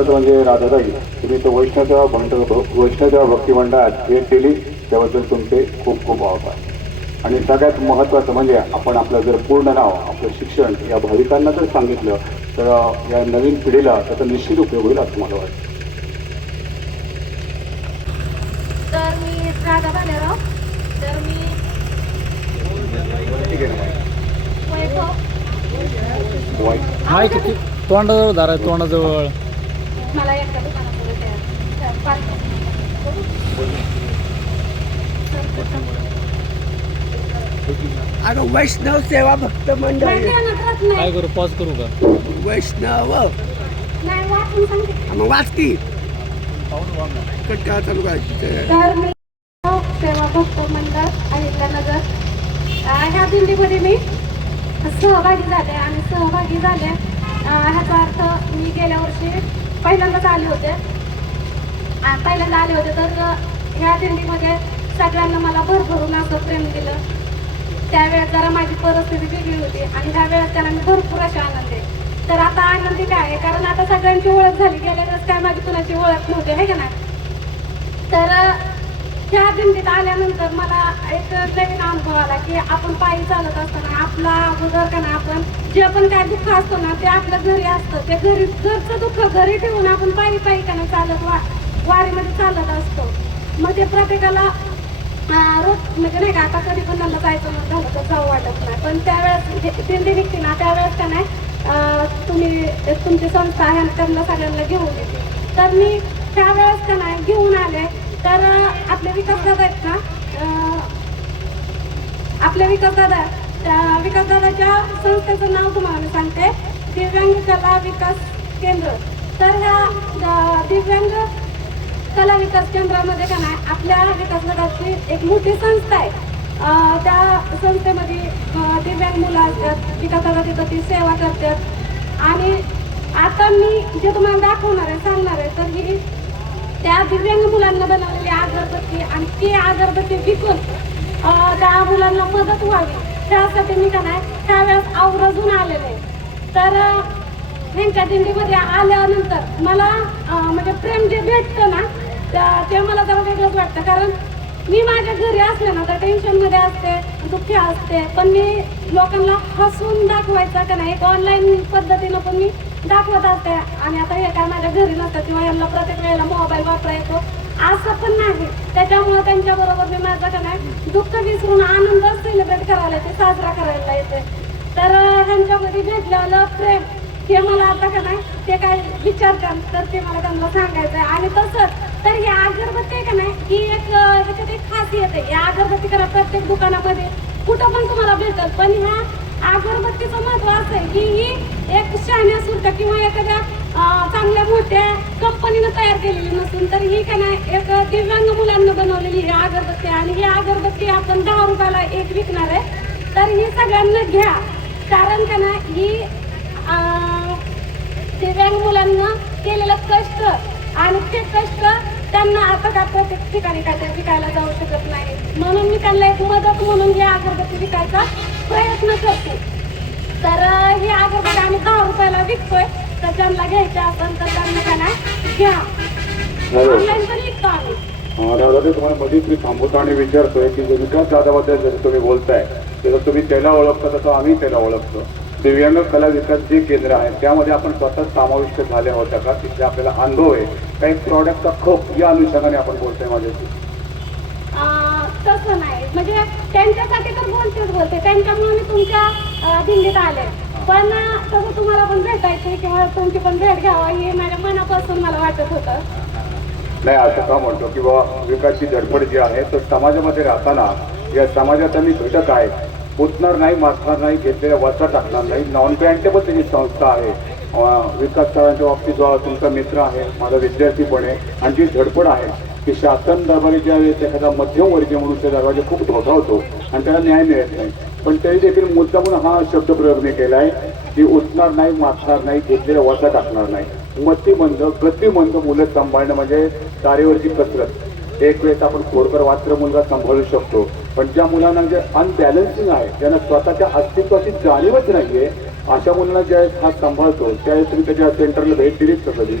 म्हणजे राधाताई तुम्ही तो वैष्णवदेवा भंड वैष्णवदेवा भक्ती मंडळात भेट दिली त्याबद्दल तुमचे खूप खूप आभार. आणि सगळ्यात महत्त्वाचं म्हणजे आपण आपलं जर पूर्ण नाव आपलं शिक्षण या भाविकांना जर सांगितलं तर या नवीन पिढीला त्याचा निश्चित उपयोग होईल असं मला वाटतं. तर मी राधा भालेराव तर मी वैभव. तोंडाजवळ तोंडाजवळ मला एकदा अगं वैष्णव सेवा भक्त मंडळ. काय करू पॉज करू का? वैष्णव. मग वाच की. कट्टा चालू करायची? तर मी सेवा भक्त मंडळ अहिल्यानगर अं, ह्या दिंडीमध्ये मी सहभागी झाले आणि सहभागी झाले. ह्याचा अर्थ मी गेल्या वर्षी पहिल्यांदाच आले होते. आ, पहिल्यांदा आले होते तर ह्या दिंडीमध्ये सगळ्यांना मला भरभरून असं प्रेम दिलं. त्यावेळेस जरा माझी परिस्थिती वेगळी होती आणि ह्या वेळेस त्यांना मी भरपूर अशी आनंदी आहे. तर आता आनंदी काय आहे? कारण आता सगळ्यांची ओळख झाली. गेल्या काय माझी कुणाची ओळख नव्हती आहे का नाही? तर ह्या दिंडीत आल्यानंतर मला एक नवीन अनुभव आला की आपण पायी चालत असताना आपला अगोदर का ना आपण जे पण काय दुःख असतो ना ते आपल्या घरी असतं. ते घरी घरचं दुःख घरी ठेवून आपण पायी पायी का ना चालत वा वारीमध्ये चालत असतो. मग ते प्रत्येकाला रोज म्हणजे नाही का आता कधी पण मला जायचं म्हणून झालं तर जाऊ वाटत नाही. पण त्यावेळेस जे- दिंडी निघते ना त्यावेळेस का नाही तुम्ही तुमची संस्था आहे आणि त्यांना सगळ्यांना घेऊन येते. तर मी त्यावेळेस का नाही घेऊन आले. तर आपले विकास दादा आहेत ना? आपल्या आपले विकास दादा त्या विकास दादाच्या संस्थेचं नाव तुम्हाला मी सांगते. दिव्यांग कला विकास केंद्र. तर ह्या दिव्यांग कला विकास केंद्रामध्ये का नाही आपल्या विकास एक मोठी संस्था आहे. त्या संस्थेमध्ये दिव्यांग मुलं असतात विकासाला तिथं ती सेवा करतात. आणि आता मी जे तुम्हाला दाखवणार आहे सांगणार आहे तर ही त्या दिव्यांग मुलांना बनवलेली अगरबत्ती आणि ती अगरबत्ती विकून त्या मुलांना मदत व्हावी. त्यासाठी मी का नाही त्यावेळेस आवर्जून आलेले आहे. तर अं, ह्यांच्या दिंडीमध्ये आल्यानंतर मला म्हणजे प्रेम जे भेटतं ना ते मला जरा वेगळंच वाटतं. कारण मी माझ्या घरी असले ना तर टेन्शनमध्ये असते दुःखी असते. पण मी लोकांना हसून दाखवायचं का नाही ऑनलाईन पद्धतीनं पण मी दाखवत असते आणि आता हे काय माझ्या घरी नसतं किंवा यांना प्रत्येक वेळेला मोबाईल वापरायचो. असं पण नाही. त्याच्यामुळे त्यांच्याबरोबर मी माझं का नाही दुःख विसरून आनंद सेलिब्रेट करायला येते साजरा करायला येते. तर ह्यांच्यामध्ये भेटलेलं प्रेम हे मला आता का नाही ते काय विचारतात तर ते मला त्यांना सांगायचं आहे. आणि तसंच तर ही अगरबत्ती आहे का नाही ही एक त्याच्यात ह्याच्यात एक खासियत आहे. या अगरबत्ती करा प्रत्येक दुकानामध्ये. कुठं पण तुम्हाला भेटत पण ह्या अगरबत्तीचं महत्त्व असं आहे की ही एक शहाण्या सुरता किंवा एखाद्या चांगल्या मोठ्या कंपनीनं तयार केलेली नसून तर ही का नाही एक दिव्यांग मुलांना बनवलेली ही अगरबत्ती आणि ही अगरबत्ती आपण दहा रुपयाला एक विकणार आहे. तर ही सगळ्यांना घ्या. कारण का ना ही दिव्यांग मुलांना केलेलं कष्ट आणि ते कष्ट त्यांना आता का प्रत्येक ठिकाणी काय ते विकायला जाऊ शकत नाही. म्हणून मी त्यांना एक मदत म्हणून ही अगरबत्ती विकायचा प्रयत्न करते. तर ही अगरबत्ती आम्ही दहा रुपयाला विकतोय. तर ज्यांना घ्यायचे असेल तर त्यांना काय नाही घ्या ऑनलाईन पण विकतो आम्ही. दादा तुम्हाला मी थांबवतो आणि विचारतोय की जे विकास दादाबद्दल जसं तुम्ही बोलताय जसं तुम्ही त्याला ओळखता तसं आम्ही त्याला ओळखतो. दिव्यांग कला विकास जे केंद्र आहे त्यामध्ये आपण स्वतः समाविष्ट झाल्या होत्या का? तिथे आपल्याला अनुभव आहे. काही प्रॉडक्टचा खप या अनुषंगाने आपण बोलतोय माझ्याशी. तसं नाही. म्हणजे त्यांच्यासाठी तर बोलतेच बोलते त्यांच्यामुळे मी तुमच्या दिंडीत दिल्लीत आले. पण तसं तुम्हाला पण भेटायचं किंवा तुमची पण भेट घ्यावा हे माझ्या मनापासून मला वाटत होतं. नाही असं का म्हणतो की बाबा विकासची धडपड जी आहे तर समाजामध्ये राहताना या समाजाचा मी घटक आहे. पुतणार नाही मासणार नाही घेतलेल्या वाचा टाकणार नाही. नॉन बँकेबद्दल ही संस्था आहे. विकास सरांच्या बाबतीत जो तुमचा मित्र आहे माझा विद्यार्थी पण आहे. आणि जी धडपड आहे की शासन दरबारी ज्यावेळेस एखादा मध्यमवर्गीय मनुष्य दरवाजे खूप धोकावतो आणि त्याला न्याय मिळत नाही. पण तरी देखील मुद्दामून हा शब्दप्रयोग मी केला आहे की उठणार नाही मासणार नाही घेतलेल्या वाचा टाकणार नाही. मतीमंद गतिमंद मुलं सांभाळणं म्हणजे तारेवरची कसरत. एक वेळेस आपण खोडकर वात्र मुलगा सांभाळू शकतो. पण ज्या मुलांना जे अनबॅलन्सिंग आहे ज्यांना स्वतःच्या अस्तित्वाची जाणीवच नाहीये अशा मुलांना ज्यावेळेस हा सांभाळतो त्यावेळेस तुम्ही त्याच्या सेंटरला भेट दिलीच कधी?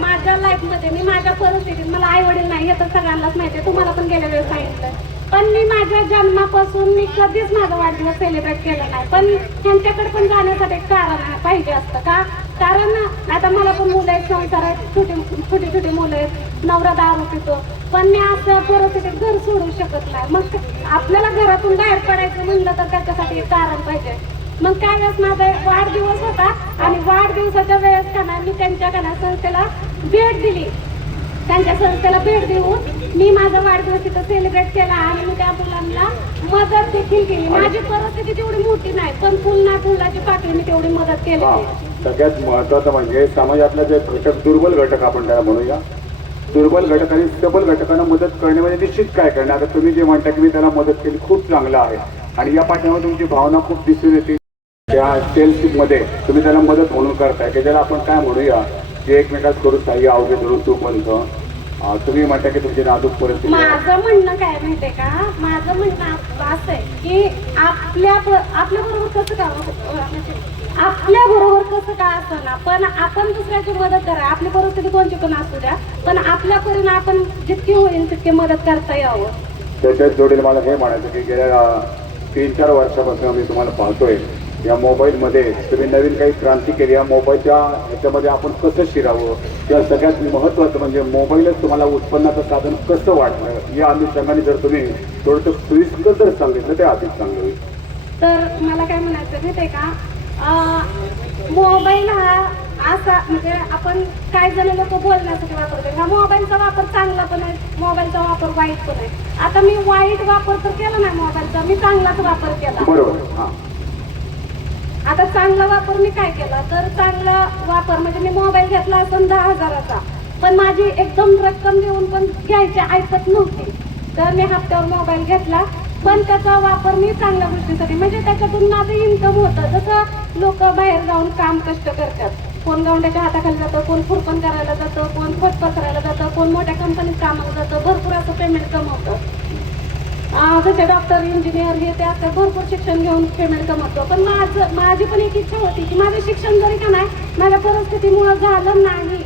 माझ्या लाईफमध्ये मी माझ्या परिस्थितीत मला आई वडील नाही हे तर सगळ्यांनाच माहिती आहे. तुम्हाला पण गेल्या वेळेस सांगितलं पण मी माझ्या जन्मापासून मी कधीच माझा वाढदिवस सेलिब्रेट केला नाही. पण त्यांच्याकडे पण जाण्यासाठी एक कारण आहे पाहिजे असतं का? कारण आता मला पण मुलं आहेत संसार आहेत छोटी छोटी मुलं आहेत. नवरा दारू पितो पण मी असं परिस्थितीत घर सोडू शकत नाही. मग आपल्याला घरातून बाहेर पडायचं म्हणलं तर त्याच्यासाठी कारण पाहिजे. मग काय वेळेस माझा एक वाढदिवस होता आणि वाढदिवसाच्या वेळेस का नाही मी त्यांच्या का नाही संस्थेला भेट दिली. त्यांच्या संस्थेला भेट देऊन मी माझा वाढदिवस तिथं सेलिब्रेट केला आणि मी त्या मुलांना मदत देखील केली. माझी परिस्थिती तेवढी मोठी नाही पण फुलना फुलाची पाकळी मी तेवढी मदत केली. सगळ्यात महत्वाचं म्हणजे समाजातला जे घटक दुर्बल घटक आपण त्याला म्हणूया. दुर्बल घटक आणि सबल घटकांना मदत करणे म्हणजे निश्चित काय करणे? आता तुम्ही जे म्हणता की मी त्याला मदत केली खूप चांगलं आहे. आणि या पाठीमागे तुमची भावना खूप दिसून येते. त्या सेल्फशिपमध्ये तुम्ही त्याला मदत म्हणून करताय. की ज्याला आपण काय म्हणूया जे एकमेकात करू साह्य अवघे धरून तू पंथ तुम्ही म्हणता की तुमची नाजूक परिस्थिती. माझं म्हणणं काय माहितीये का? माझं म्हणणं असं आहे की आपल्या आपल्या बरोबर कसं का म्हणजे आपल्या बरोबर कसं का असं ना पण आपण दुसऱ्याची मदत करा. आपली परिस्थिती कोणची पण असू द्या पण आपल्यापर्यंत आपण जितकी होईल तितकी मदत करता यावं. त्याच्याच जोडीला मला हे म्हणायचं की गेल्या तीन चार वर्षापासून मी तुम्हाला पाहतोय. या मोबाईलमध्ये तुम्ही नवीन काही क्रांती केली या मोबाईलच्या ह्याच्यामध्ये आपण कसं शिरावं? किंवा सगळ्यात महत्त्वाचं म्हणजे मोबाईलच तुम्हाला उत्पन्नाचं साधन कसं वाटलं या अनुषंगाने जर तुम्ही थोडंसं सोयीस्कर जर सांगितलं ते अधिक चांगलं होईल. तर मला काय म्हणायचं माहितीये का? मोबाईल हा असा म्हणजे आपण काही जण लोक बोलण्यासाठी वापरतो हा मोबाईलचा वापर चांगला पण आहे मोबाईलचा वापर वाईट पण आहे. आता मी वाईट वापर तर केला नाही मोबाईलचा मी चांगलाच वापर केला. बरोबर हां. आता चांगला वापर मी काय केला? तर चांगला वापर म्हणजे मी मोबाईल घेतला असं दहा हजाराचा. पण माझी एकदम रक्कम देऊन पण घ्यायची ऐकत नव्हती. तर मी हप्त्यावर मोबाईल घेतला. पण त्याचा वापर मी चांगल्या गोष्टीसाठी म्हणजे त्याच्यातून माझं इन्कम होतं. जसं लोक बाहेर जाऊन काम कष्ट करतात. कोण गावंड्याच्या हाताखाली जातं कोण खुरपण करायला जातं कोण खोट पसरायला जातं कोण मोठ्या कंपनीत कामाला जातं. भरपूर असं पेमेंट कमवतं. जसे डॉक्टर इंजिनियर हे ते असं भरपूर शिक्षण घेऊन पेमेंट कमवतो. पण माझं माझी पण एक इच्छा होती की माझं शिक्षण जरी का नाही माझ्या परिस्थितीमुळं झालं नाही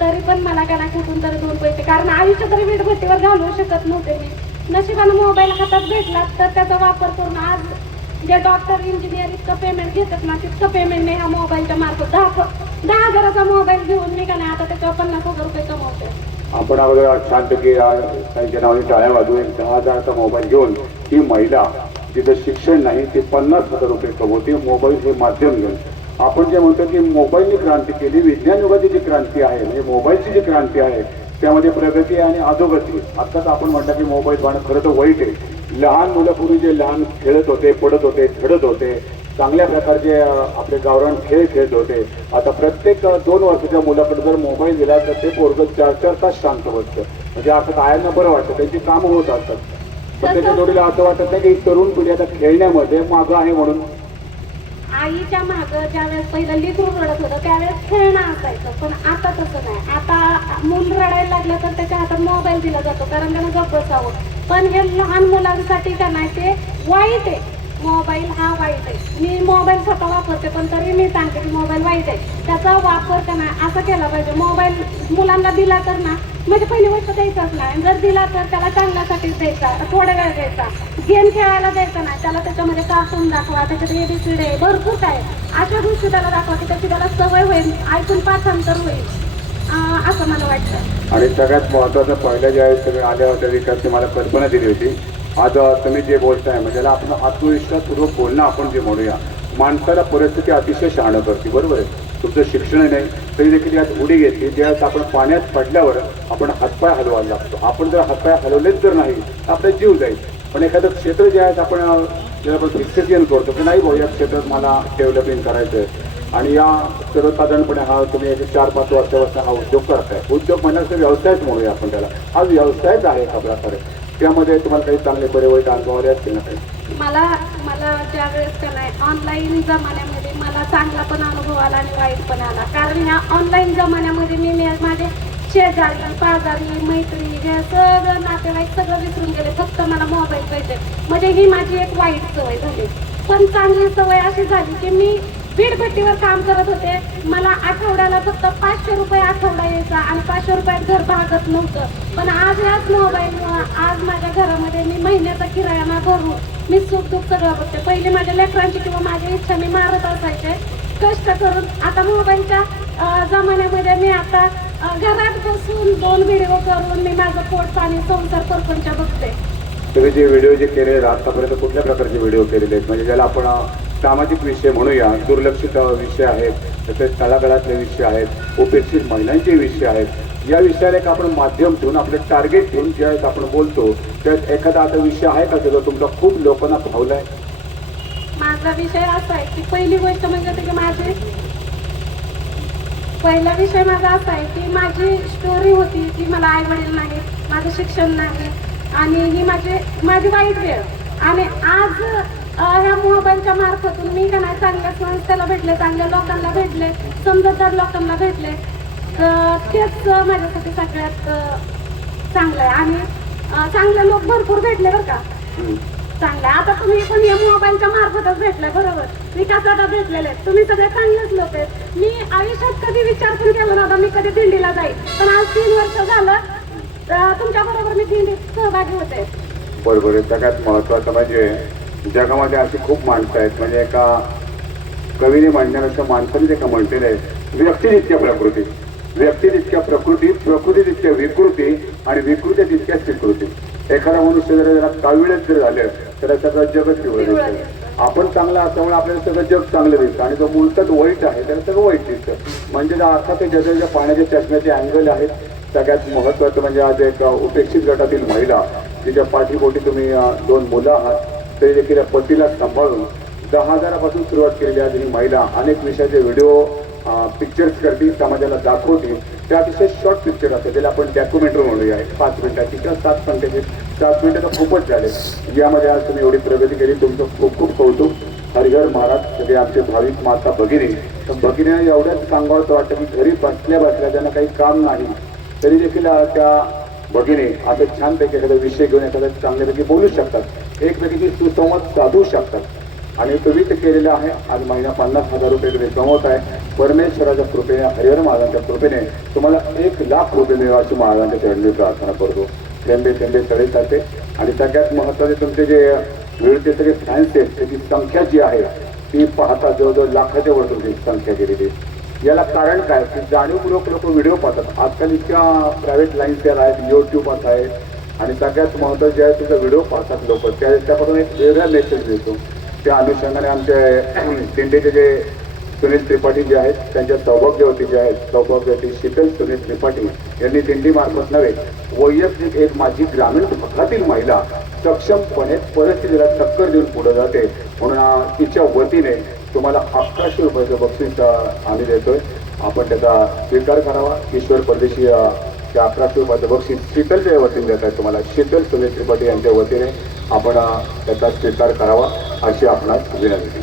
तरी पण मला का नाही कुठून तरी दोन पैसे. कारण आयुष्य तरी वीटभट्टीवर घालवू शकत नव्हते मी. नशिबानं मोबाईल हातात भेटला तर त्याचा वापर करून आज जे डॉक्टर इंजिनियर इतकं पेमेंट घेतात ना तितकं पेमेंट मी ह्या मोबाईलच्या मार्फत दहा दहा हजाराचा मोबाईल घेऊन मी का नाही आता त्याच्यावर पन्नास हजार रुपये कमवते. आपण अगोदर छानपैकी काही नावाने टाळ्या वाजवून एक दहा हजाराचा मोबाईल घेऊन ही महिला जिथं शिक्षण नाही ती पन्नास हजार रुपये कमवते मोबाईल हे माध्यम घेऊन. आपण जे म्हणतो की मोबाईलने क्रांती केली विज्ञान युगाची जी क्रांती आहे म्हणजे मोबाईलची जी क्रांती आहे त्यामध्ये प्रगती आणि अधोगती. आत्ताच आपण म्हटलं की मोबाईल पाहणं खरं तर वाईट आहे. लहान मुलं पूर्वी जे लहान खेळत होते पडत होते झडत होते चांगल्या प्रकारचे आपले गावरान खेळ खेळत होते. आता प्रत्येक दोन वर्षाच्या मुलाकडे जर मोबाईल दिला तर ते पोरग चार चार तास शांत बसतं. म्हणजे आता आयांना बरं वाटतं त्यांची कामं होत असतात. पण त्याच्या जोडीला असं वाटत नाही की तरुण पिढी आता खेळण्यामध्ये मागं आहे म्हणून. आईच्या मागं ज्यावेळेस पहिलं लिकरू रडत होतं त्यावेळेस खेळणं असायचं. पण आता तसं नाही. आता मूल रडायला लागलं तर त्याच्या हातात मोबाईल दिला जातो कारण त्यानं गप्प बसावं. पण हे लहान मुलांसाठी नाही ते वाईट आहे. मोबाईल हा वाईट आहे. मी मोबाईल स्वतः वापरते पण तरी मी सांगते की मोबाईल वाईट आहे. त्याचा वापर का नाही केला पाहिजे. मोबाईल मुलांना दिला तर ना म्हणजे पहिली गोष्ट द्यायचाच नाही. जर दिला तर त्याला चांगल्यासाठीच द्यायचा थोड्या वेळ द्यायचा. गेम खेळायला द्यायचा नाही. त्याला त्याच्यामध्ये कार्टून दाखवा त्याच्यात एबीसीड आहे भरपूर काय अशा गोष्टी त्याला दाखवा की त्याची त्याला सवय होईल ऐकून पाठांतर होईल. असं मला वाटतं. आणि सगळ्यात महत्वाचं पहिल्या ज्यावेळेस तुम्ही आल्या होत्या विकासने मला कल्पना दिली होती आज तुम्ही जे बोलताय म्हणजे याला आपण आत्मविश्वासपूर्वक बोलणं आपण जे म्हणूया माणसाला परिस्थिती अतिशय शहाणं करते बरोबर आहे? तुमचं शिक्षण नाही तरी देखील यात उडी घेतली ज्यात आपण पाण्यात पडल्यावर आपण हातपाय हलवायला लागतो. आपण जर हातपाय हलवलेच जर नाही तर आपला जीव जाईल. पण एखादं क्षेत्र जे आहे आपण ज्याला आपण फिक्सेशन करतो की नाही भाऊ या क्षेत्रात मला डेव्हलपिंग करायचं आहे. आणि या सर्वसाधारणपणे हा तुम्ही याचे चार पाच वर्षापासून हा उद्योग करताय. उद्योग म्हणण्याचा व्यवसायच म्हणूया आपण त्याला. हा व्यवसायच आहे आपल्याकडे त्यामध्ये तुम्हाला काही चांगले बरे वाईट अनुभव आले असतील ना काही? मला मला ज्या वेळेस का नाही ऑनलाईन जमान्यामध्ये मला चांगला पण अनुभव आला आणि वाईट पण आला. कारण ह्या ऑनलाईन जमान्यामध्ये मी मी माझे शेजारी पाजारी मैत्री हे सगळं नातेवाईक सगळं विसरून गेले. फक्त मला मोबाईल पाहिजे. म्हणजे ही माझी एक वाईट सवय झाली. पण चांगली सवय अशी झाली की मी भीडभट्टीवर काम करत होते. मला आठवड्याला फक्त पाचशे रुपये आठवडा यायचा आणि पाचशे रुपयात घर भागत नव्हतं. पण आज याच मोबाईलमुळं आज माझ्या घरामध्ये मी महिन्याचा किराणा भरून मी सुख दुःख सगळं बघते. पहिले माझ्या लेकरांची किंवा माझ्या इच्छा मी मारत असायचे. कष्ट करून आता मोबाईलच्या जमान्यामध्ये मी आता घरात बसून दोन व्हिडिओ करून मी माझं पोट पाणी संसार परपंच बघते. तुम्ही जे व्हिडिओ जे केले आतापर्यंत कुठल्या प्रकारचे व्हिडिओ केलेले आहेत म्हणजे ज्याला आपण सामाजिक विषय म्हणूया दुर्लक्षित विषय आहेत तसेच तळागळातले विषय आहेत उपेक्षित महिलांचे विषय आहेत. या विषयाला एक आपण माध्यम ठेवून आपले टार्गेट ठेवून ज्यावेळेस आपण बोलतो त्यात एखादा आता विषय आहे का त्याचा तुमचा खूप लोकांना भावलाय माझा विषय असा आहे की पहिली गोष्ट म्हणजे होती की पहिला विषय माझा असा आहे की माझी स्टोरी होती की मला आई वडील नाही माझं शिक्षण नाही आणि ही माझे माझी वाईट वेळ. आणि आज ह्या मोबाईलच्या मार्फतून मी का नाही चांगल्या संस्थेला भेटले चांगल्या लोकांना भेटले समजदार लोकांना भेटले. तर तेच माझ्यासाठी सगळ्यात चांगलं आहे. आणि चांगले लोक भरपूर भेटले बरं का. चांगलं. आता तुम्ही पण या मोबाईलच्या मार्फतच भेटलाय बरोबर. विकासाला भेटलेले आहेत. तुम्ही सगळे चांगलेच लोक आहेत. मी आयुष्यात कधी विचार पण केला नव्हता मी कधी दिंडीला जाईल. पण आज तीन वर्ष झालं तुमच्या बरोबर मी दिंडीत सहभागी होते. बरोबर. सगळ्यात महत्वाचं म्हणजे जगामध्ये अशी खूप माणसं आहेत. म्हणजे एका कवीने म्हणण्यापेक्षा माणसाने जे का म्हटलेलं आहे व्यक्ती तितक्या प्रकृती. व्यक्ती तितक्या प्रकृती प्रकृती तितक्या विकृती आणि विकृती तितक्या स्वीकृती एखादा मनुष्य जर त्याला काविळच जर झालं तर सगळं जगच दिसतं. आपण चांगला असल्यामुळे आपल्याला सगळं जग चांगलं दिसतं आणि जो मुळतच वाईट आहे त्याला सगळं वाईट दिसतं. म्हणजे अर्थात ते जगाच्या पाण्याच्या चष्म्याचे अँगल आहेत. सगळ्यात महत्वाचं म्हणजे आज एक उपेक्षित गटातील महिला तिच्या पाठीपोटी तुम्ही दोन मुलं आहात. तरी देखील या पट्टीला सांभाळून दहा हजारापासून सुरुवात केलेली आज ही महिला. अनेक विषयाचे व्हिडिओ पिक्चर्स करतील समाजाला दाखवतील त्या अतिशय शॉर्ट पिक्चर असते त्याला आपण डॉक्युमेंटरी म्हणूया. एक पाच मिनिटाची किंवा सात मिनिटाची सात मिनिटं तर खूपच झाले. यामध्ये आज तुम्ही एवढी प्रगती केली. तुमचं खूप खूप कौतुक. हरिहर महाराज सगळे आमचे भाविक माता भगिनी. तर भगिनी एवढ्याच सांगावं वाटतं की घरी बसल्या बसल्या त्यांना काही काम नाही. तरी देखील त्या भगिनी आता छानपैकी एखादा विषय घेऊन एखादा चांगल्यापैकी बोलू शकतात. एकमेकीशी सुसंवाद साधू शकतात. आणि तुम्ही ते केलेलं आहे आज महिना पन्नास हजार रुपये तुम्ही कमवत आहे. परमेश्वराच्या कृपेने हरिहर महाराजांच्या कृपेने तुम्हाला एक लाख रुपये मिळावा अशी महाराजांच्या चरणी प्रार्थना करतो. थेंबे थेंबे सगळे जाते आणि सगळ्यात महत्त्वाचे तुमचे जे वेळचे सगळे फॅन्स आहेत त्याची संख्या जी आहे ती पाहता जवळजवळ लाखाच्या वर तुमची संख्या गेलेली आहे. याला कारण काय? की जाणीवपूर्वक लोक व्हिडिओ पाहतात. आजकाल इतक्या प्रायव्हेट लाईन्स त्या आहेत युट्यूब आहेत आणि सगळ्यात महत्त्वाचं जे आहे तुझा व्हिडिओ पाहतात लोक. त्या त्यापासून एक वेगळा मेसेज देतो त्या अनुषंगाने आमचे दिंडीचे जे सुनील त्रिपाठी जे आहेत त्यांच्या सौभाग्यवती जे आहेत सौभाग्यवती शीतल सुनील त्रिपाठी यांनी दिंडीमार्फत नव्हे वैयक्तिक एक माझी ग्रामीण भागातील महिला सक्षमपणे परिस्थितीला टक्कर देऊन पुढे जाते. म्हणून तिच्या वतीने तुम्हाला अकराशे रुपयाचं बक्षीस आम्ही देतोय. आपण त्याचा स्वीकार करावा. ईश्वर परदेशी त्या अकराशे रुपयाचं बक्षीस शीतलच्या वतीने देत आहे तुम्हाला. शीतल सुनील त्रिपाठी यांच्या वतीने आपण त्याचा स्वीकार करावा अशी आपणास विनंती.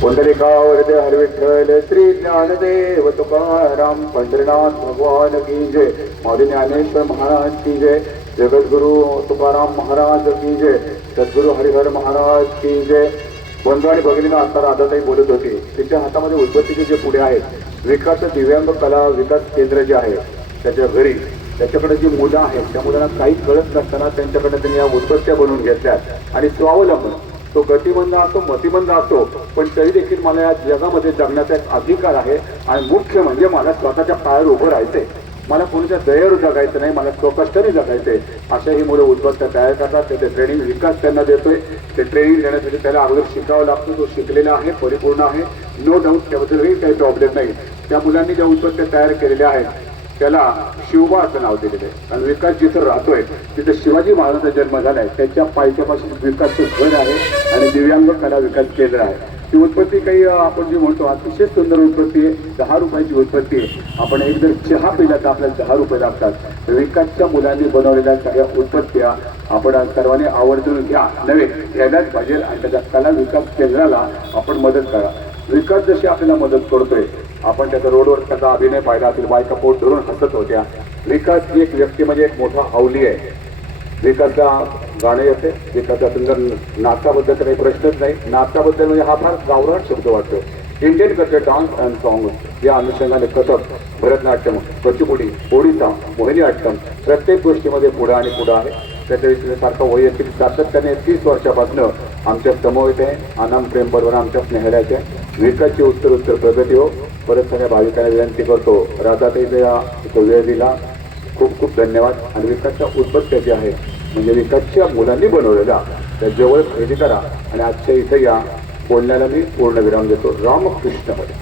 पुंडलिकावर हर विठ्ठल श्री ज्ञानदेव तुकाराम पंढरीनाथ भगवान की जय. माऊली ज्ञानेश्वर महाराज की जय. जगद्गुरु तुकाराम महाराज की जय. सद्गुरु हरिहर महाराज की जय. बंधू आणि भगिनीनं आता राधाताई बोलत होती. तिच्या हातामध्ये उद्बत्तीचे जे पुढे आहेत विकास दिव्यांग कला विकास केंद्र जे आहे त्याच्या घरी त्याच्याकडे जी मुलं आहेत त्या मुलांना काही कळत नसताना त्यांच्याकडे त्यांनी या उद्बत्त्या बनवून घेतल्या. आणि स्वावलंबन तो गतिबंध असतो मतिबंध असतो पण तरी देखील मला या जगामध्ये जगण्याचा एक अधिकार आहे. आणि मुख्य म्हणजे मला स्वतःच्या पायावर उभं राहायचंय. मला कोणत्या दयेवर जगायचं नाही मला स्वकष्टाने आहे. अशा ही मुलं उद्बत्त्या तयार करतात त्याचे ट्रेनिंग विकास त्यांना देतोय. ते ट्रेनिंग देण्यासाठी त्याला अगोदर शिकावं लागतं तो शिकलेला आहे परिपूर्ण आहे. नो डाऊट त्याबद्दलही काही प्रॉब्लेम नाही. त्या मुलांनी ज्या उद्बत्त्या तयार केलेल्या आहेत त्याला शिवबा असं नाव दिलेलं आहे. आणि विकास जिथं राहतोय तिथे शिवाजी महाराजांचा जन्म झाला आहे त्याच्या पायथ्यापासून विकासचं घर आहे आणि दिव्यांग कला विकास केंद्र आहे. ती उत्पत्ती काही आपण जे म्हणतो अतिशय सुंदर उत्पत्ती आहे दहा रुपयाची उत्पत्ती आहे. आपण एक जर चहा पिला तर आपल्याला दहा रुपये लागतात. विकासच्या मुलांनी बनवलेल्या सगळ्या उत्पत्त्या आपण आज सर्वांनी आवर्जून घ्या. नव्हे घ्यायलाच पाहिजे आणि त्याच्या कला विकास केंद्राला आपण मदत करा. विकास जशी आपल्याला मदत करतोय आपण त्याचा रोडवर त्याचा अभिनय पाहिला असेल बायका पोट धरून हसत होत्या. विकास ही एक व्यक्ती म्हणजे एक मोठा अवली आहे. विकासला गाणं येते. एखाद्या सुंदर नाचाबद्दल काही प्रश्नच नाही. नाचाबद्दल म्हणजे हा फार गावराट शब्द वाटतो. Indian culture dance and song या अनुषंगाने कथक भरतनाट्यम कचुकुडी ओडिसा मोहिनीअट्टम प्रत्येक गोष्टीमध्ये पुढं आणि पुढं आहे. त्याच्या व्यतिरिक्त सारखं वैयक्तिक सातत्याने तीस वर्षापासून आमच्यासमोर आहे आनंद प्रेम बरोबर आमच्या स्नेहल्याचे विकासची उत्तर उत्तर प्रगती हो. परत सगळ्या भाविकांना विनंती करतो. राधाताईचा या वेळ दिला. खूप खूप धन्यवाद. आणि विकासच्या उद्बत्त्या जी आहे म्हणजे विकासच्या मुलांनी बनवलेला. त्या जवळ खरेदी करा आणि आजच्या इथं या बोलण्याला मी पूर्ण विराम देतो. रामकृष्ण हरी.